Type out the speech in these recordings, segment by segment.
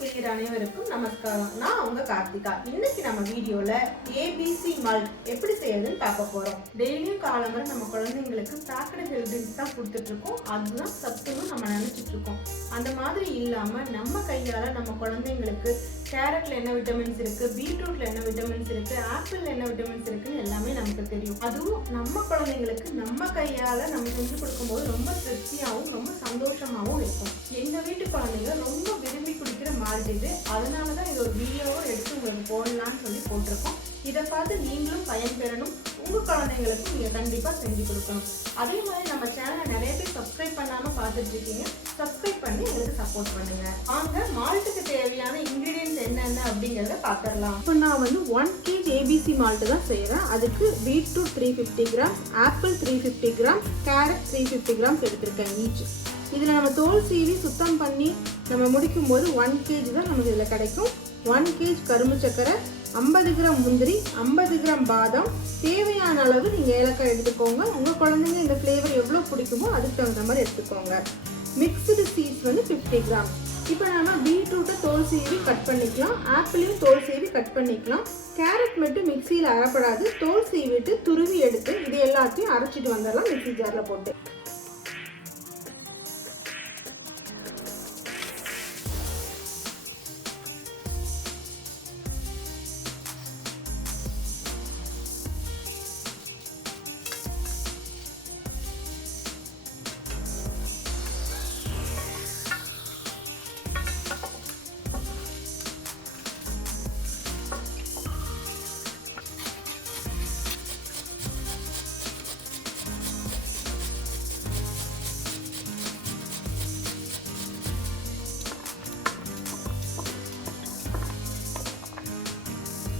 பிரியர் அனைவருக்கும் நமஸ்காரம். நான் உங்க கார்த்திகா. இன்னைக்கு நம்ம வீடியோல ஏபிசி மால்ட் எப்படி செய்யறதுன்னு பார்க்க போறோம். டெய்லியும் காலம்பரை நம்ம குழந்தைங்களுக்கு பேக்கடு ஹெல்த் ட்ரிங்க்ஸ் தான் கொடுத்துட்டு இருக்கோம் அதுதான் சத்துன்னு நம்ம நினைச்சிட்டு இருக்கோம் அந்த மாதிரி இல்லாம நம்ம கையால நம்ம குழந்தைங்களுக்கு கேரட்ல என்ன விட்டமின்ஸ் இருக்கு பீட்ரூட்ல என்ன விட்டமின்ஸ் இருக்கு ஆப்பிள்ல என்ன விட்டமின்ஸ் இருக்குன்னு எல்லாமே நமக்கு தெரியும். அதுவும் நம்ம குழந்தைங்களுக்கு நம்ம கையால நம்ம செஞ்சு கொடுக்கும்போது ரொம்ப திருப்தியாகவும் ரொம்ப சந்தோஷமாகவும் இருக்கும். எங்க வீட்டு குழந்தைங்க ரொம்ப விரும்பி குடிக்கிற மாறிடுது அதனால தான் இது ஒரு வீடியோவை எடுத்து உங்களுக்கு போடலான்னு சொல்லி போட்டிருக்கோம். இதை பார்த்து நீங்களும் பயன்பெறணும். உங்க குழந்தைங்களுக்கு நீங்கள் கண்டிப்பாக செஞ்சு கொடுக்கணும். அதே மாதிரி நம்ம சேனலை நிறைய பேர் சப்ஸ்கிரைப் பண்ணாமல் பார்த்துட்டு இருக்கீங்க. சப்ஸ்கிரைப் பண்ணி எங்களுக்கு சப்போர்ட் பண்ணுங்கள் வாங்க மால்ட்டுக்கு தேவையான இன்க்ரீடியன்ஸ் என்னென்ன அப்படிங்கிறத பார்த்துடலாம். இப்போ நான் வந்து ஒன் கேஜ் ஏபிசி மால்ட்டு தான் செய்கிறேன் அதுக்கு beetroot three fifty gram apple three fifty gram carrot three fifty grams எடுத்திருக்கேன் ஈச் இதில் நம்ம தோல் சீவி சுத்தம் பண்ணி நம்ம முடிக்கும் போது ஒன் கேஜி தான் நமக்கு இதில் கிடைக்கும். ஒன் கேஜ் கரும்பு சக்கரை ஐம்பது கிராம் முந்திரி ஐம்பது கிராம் பாதாம். தேவையான அளவு நீங்கள் ஏலக்காய் எடுத்துக்கோங்க. உங்கள் குழந்தைங்க இந்த ஃப்ளேவர் எவ்வளோ பிடிக்குமோ அதுக்கு தகுந்த மாதிரி எடுத்துக்கோங்க. மிக்ஸ்டு சீட்ஸ் வந்து ஃபிஃப்டி கிராம். இப்போ நம்ம பீட்ரூட்டை தோல் சீவி கட் பண்ணிக்கலாம். ஆப்பிளையும் தோல் சீவி கட் பண்ணிக்கலாம். கேரட் மட்டும் மிக்சியில் அரைப்படாது. தோல் சீவிட்டு துருவி எடுத்து இது எல்லாத்தையும் அரைச்சிட்டு வந்துடலாம். மிக்ஸி ஜாரில் போட்டு.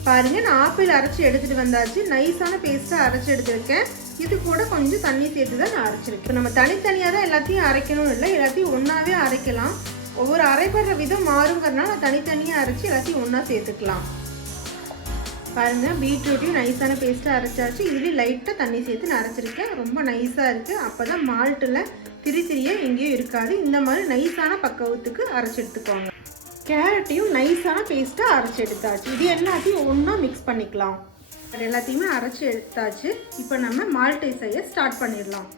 பாருங்க நான் ஆப்பிள் அரைச்சி எடுத்துட்டு வந்தாச்சு. நைஸான பேஸ்ட்டாக அரைச்சி எடுத்திருக்கேன். இது கூட கொஞ்சம் தண்ணி சேர்த்து தான் நான் அரைச்சிருக்கேன். நம்ம தனித்தனியாக தான் எல்லாத்தையும் அரைக்கணும் இல்லை எல்லாத்தையும் ஒன்றாவே அரைக்கலாம். ஒவ்வொரு அரைப்படுற விதம் மாறுங்கிறனால நான் தனித்தனியாக அரைச்சி எல்லாத்தையும் ஒன்றா சேர்த்துக்கலாம். பாருங்க பீட்ரூட்டையும் நைஸான பேஸ்ட்டாக அரைச்சாச்சு. இதுலேயும் லைட்டாக தண்ணி சேர்த்து நான் அரைச்சிருக்கேன். ரொம்ப நைஸாக இருக்குது அப்போ தான் மால்ட்டில் திரி திரியாக எங்கேயும் இருக்காது. இந்த மாதிரி நைஸான பக்குவத்துக்கு அரைச்சி எடுத்துக்கோங்க. கேரட்டையும் நைஸான பேஸ்ட்டாக அரைச்சி எடுத்தாச்சு. இது எல்லாத்தையும் ஒன்றா மிக்ஸ் பண்ணிக்கலாம். அது எல்லாத்தையுமே அரைச்சி எடுத்தாச்சு. இப்போ நம்ம மால்ட்டை செய்ய ஸ்டார்ட் பண்ணிடலாம்.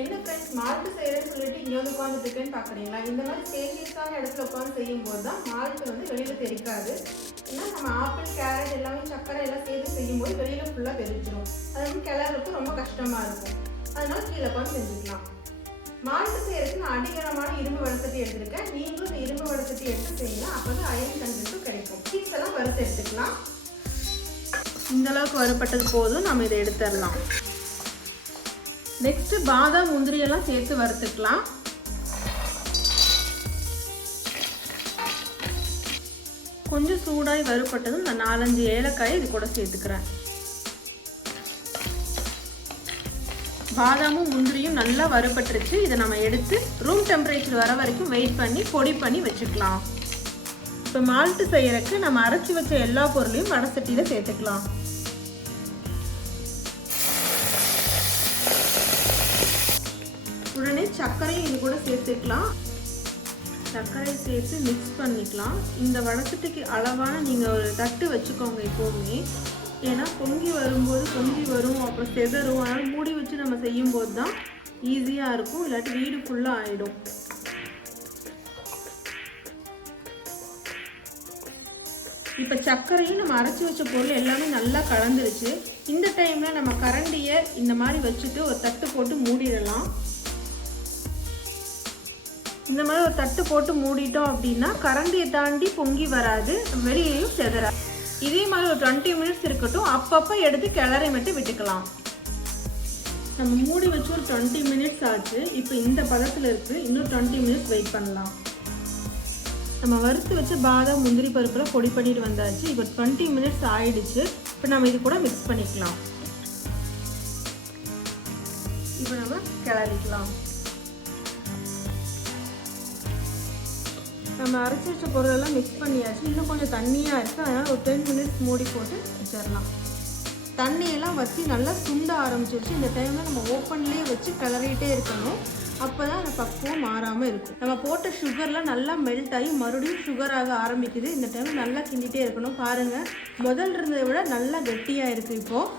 என்ன ஃப்ரெண்ட்ஸ் மால்ட்டு செய்யறதுன்னு சொல்லிட்டு இங்கே வந்து உட்காந்துருக்கேன்னு பார்க்குறீங்களா? இந்த மாதிரி சேஞ்சஸான இடத்துல உட்காந்து செய்யும்போது தான் மால்ட்டு வந்து வெளியில் தெரிக்காது. ஏன்னா நம்ம ஆப்பிள் கேரட் எல்லாமே சக்கரை எல்லாம் சேர்த்து செய்யும்போது வெளியில் ஃபுல்லாக தெரிஞ்சிடும் அது வந்து கிளறதுக்கு ரொம்ப கஷ்டமாக இருக்கும். அதனால கீழே உட்காந்து செஞ்சுக்கலாம். மால்ட்டு செய்யறதுக்கு நான் அடிகரமான இரும்பு வளர்த்துட்டு எடுத்திருக்கேன். நீ இந்த எடுத்து செய்யலாம் அப்போ தான் அயன் கண்டென்ட்டும் கிடைக்கும். சீஸ் எல்லாம் வறுத்து எடுத்துக்கலாம். இந்த அளவுக்கு வறுப்பட்டது போதும். நம்ம இதை எடுத்துடலாம். நெக்ஸ்ட் பாதாம் முந்திரி எல்லாம் சேர்த்து வறுத்துக்கலாம். கொஞ்சம் சூடாய் வறுப்பட்டதும் நான் நாலஞ்சு ஏலக்காயை இது கூட சேர்த்துக்கிறேன். பாதாமும் முந்திரியும் நல்லா வறுபட்டுருச்சு. இதை நம்ம எடுத்து ரூம் டெம்பரேச்சர் வர வரைக்கும் வெயிட் பண்ணி பொடி பண்ணி வச்சுக்கலாம். இப்போ மால்ட்டு செய்யறதுக்கு நம்ம அரைச்சி வச்ச எல்லா பொருளையும் வடை சட்டியில் சேர்த்துக்கலாம். உடனே சர்க்கரையும் இது கூட சேர்த்துக்கலாம். சர்க்கரை சேர்த்து மிக்ஸ் பண்ணிக்கலாம். இந்த வடசட்டிக்கு அளவான நீங்கள் ஒரு தட்டு வச்சுக்கோங்க எப்போவுமே ஏன்னா பொங்கி வரும்போது பொங்கி வரும் அப்புறம் செதறும். அதனால் மூடி வச்சு நம்ம செய்யும்போது தான் ஈஸியாக இருக்கும். இல்லாட்டி வீடு ஃபுல்லாக ஆகிடும் இப்போ சர்க்கரையும் நம்ம அரைச்சி வச்ச பொருள் எல்லாமே நல்லா கலந்துருச்சு. இந்த டைமில் நம்ம கரண்டியை இந்த மாதிரி வச்சுட்டு ஒரு தட்டு போட்டு மூடிடலாம். இந்த மாதிரி ஒரு தட்டு போட்டு மூடிட்டோம் அப்படின்னா கரண்டியை தாண்டி பொங்கி வராது வெளியேயும் செதறாது. இதே மாதிரி ஒரு டுவெண்ட்டி மினிட்ஸ் இருக்கட்டும். அப்பப்போ எடுத்து கிளறி மட்டும் விட்டுக்கலாம். நம்ம மூடி வச்சு ஒரு டுவெண்ட்டி மினிட்ஸ் ஆச்சு. இப்போ இந்த பதத்தில் இருக்குது இன்னும் டுவெண்ட்டி மினிட்ஸ் வெயிட் பண்ணலாம். நம்ம வறுத்து வச்சு பாதாம் முந்திரி பருப்பில் பொடி பண்ணிட்டு வந்தாச்சு. இப்போ டுவெண்ட்டி மினிட்ஸ் ஆயிடுச்சு. இப்போ நம்ம இது கூட மிக்ஸ் பண்ணிக்கலாம். இப்போ நம்ம கிளறிக்கலாம். நம்ம அரைச்சி வச்ச பொருளெல்லாம் மிக்ஸ் பண்ணியாச்சு. இன்னும் கொஞ்சம் தண்ணியாக இருக்குது அதனால் ஒரு டென் மினிட்ஸ் மூடி போட்டு வச்சிடலாம் தண்ணியெல்லாம் வற்றி நல்லா சுண்ட ஆரம்பிச்சிருச்சு. இந்த டைமில் நம்ம ஓப்பன்லேயே வச்சு கிளறிட்டே இருக்கணும். அப்போ தான் அந்த பக்குவம் மாறாமல் இருக்கும். நம்ம போட்ட சுகர்லாம் நல்லா மெல்ட் ஆகி மறுபடியும் சுகராக ஆரம்பிக்குது. இந்த டைம் நல்லா கிண்டிகிட்டே இருக்கணும். பாருங்கள் முதல் இருந்ததை விட நல்லா கெட்டியாக இருக்குது இப்போது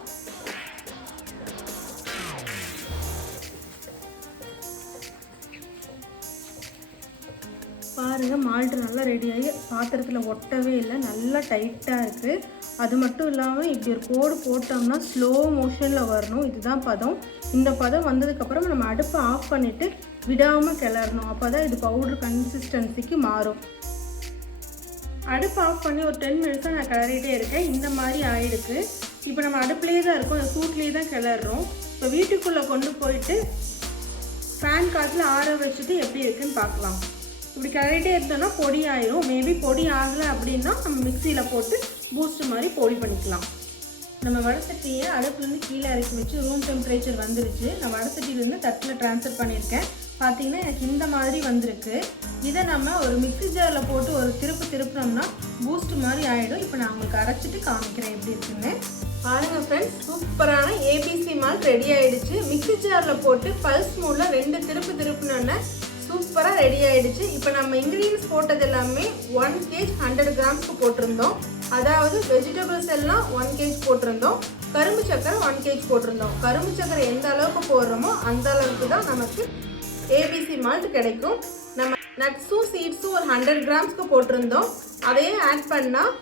பாருங்கள் மால்ட்டு நல்லா ரெடியாகி பாத்திரத்தில் ஒட்டவே இல்லை. நல்லா டைட்டாக இருக்குது அது மட்டும் இல்லாமல் இப்படி ஒரு கோடு போட்டோம்னா ஸ்லோ மோஷனில் வரணும். இதுதான் பதம். இந்த பதம் வந்ததுக்கப்புறம் நம்ம அடுப்பை ஆஃப் பண்ணிவிட்டு விடாமல் கிளறணும். அப்போ தான் இது பவுடர் கன்சிஸ்டன்சிக்கு மாறும். அடுப்பு ஆஃப் பண்ணி ஒரு டென் மினிட்ஸாக நான் கிளறிட்டே இருக்கேன். இந்த மாதிரி ஆயிடுக்கு இப்போ நம்ம அடுப்புலேயே தான் இருக்கோம். அந்த சூட்லேயே தான் கிளறோம். இப்போ வீட்டுக்குள்ளே கொண்டு போயிட்டு ஃபேன் காற்றுல ஆற வச்சுட்டு எப்படி இருக்குன்னு பார்க்கலாம். இப்படி கிளறிட்டே இருந்தோம்னா பொடி ஆயிரும். மேபி பொடி ஆகலை அப்படின்னா நம்ம மிக்சியில் போட்டு பூஸ்ட் மாதிரி பொடி பண்ணிக்கலாம். நம்ம வடசட்டியை அடுப்புலேருந்து கீழே இறக்கி வச்சு ரூம் டெம்பரேச்சர் வந்துருச்சு. நான் வடசட்டியிலேருந்து தட்டில் ட்ரான்ஸ்ஃபர் பண்ணியிருக்கேன். பார்த்தீங்கன்னா எனக்கு இந்த மாதிரி வந்திருக்கு. இதை நம்ம ஒரு மிக்ஸி ஜாரில் போட்டு ஒரு திருப்பு திருப்பினோம்னா பூஸ்ட் மாதிரி ஆகிடும் இப்போ நான் உங்களுக்கு அரைச்சிட்டு காமிக்கிறேன் எப்படி இருக்குன்னு. பாருங்க ஃப்ரெண்ட்ஸ் சூப்பரான ஏபிசி மால் ரெடி ஆயிடுச்சு. மிக்ஸி ஜாரில் போட்டு பல்ஸ் மூடில் ரெண்டு திருப்பு திருப்பினோன்னே சூப்பராக ரெடி ஆகிடுச்சு இப்போ நம்ம இன்க்ரீடியன்ஸ் போட்டது எல்லாமே ஒன் கேஜ் ஹண்ட்ரட் கிராம்ஸ்க்கு போட்டிருந்தோம். அதாவது வெஜிடபிள்ஸ் எல்லாம் ஒன் கேஜ் போட்டிருந்தோம். கரும்பு சக்கரை ஒன் கேஜ் போட்டிருந்தோம். கரும்பு சக்கரை எந்த அளவுக்கு போடுறோமோ அந்த அளவுக்கு தான் நமக்கு ஏபிசி மால்ட் கிடைக்கும். நம்ம நட்ஸும் சீட்ஸும் ஒரு ஹண்ட்ரட் கிராம்ஸ்க்கு போட்டிருந்தோம். அதையே ஆட் பண்ணால்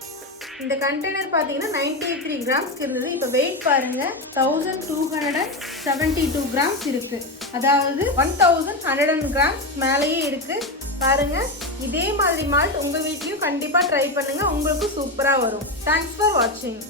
இந்த கண்டெய்னர் பார்த்தீங்கன்னா நைன்டி த்ரீ கிராம்ஸ்க்கு இருந்தது. இப்போ வெயிட் பாருங்கள் thousand two hundred and seventy two grams இருக்குது அதாவது one thousand hundred and grams மேலேயே இருக்குது பாருங்கள் இதே மாதிரி மால்ட் உங்கள் வீட்லேயும் கண்டிப்பாக ட்ரை பண்ணுங்கள் உங்களுக்கும் சூப்பராக வரும். தேங்க்ஸ் ஃபார் வாட்சிங்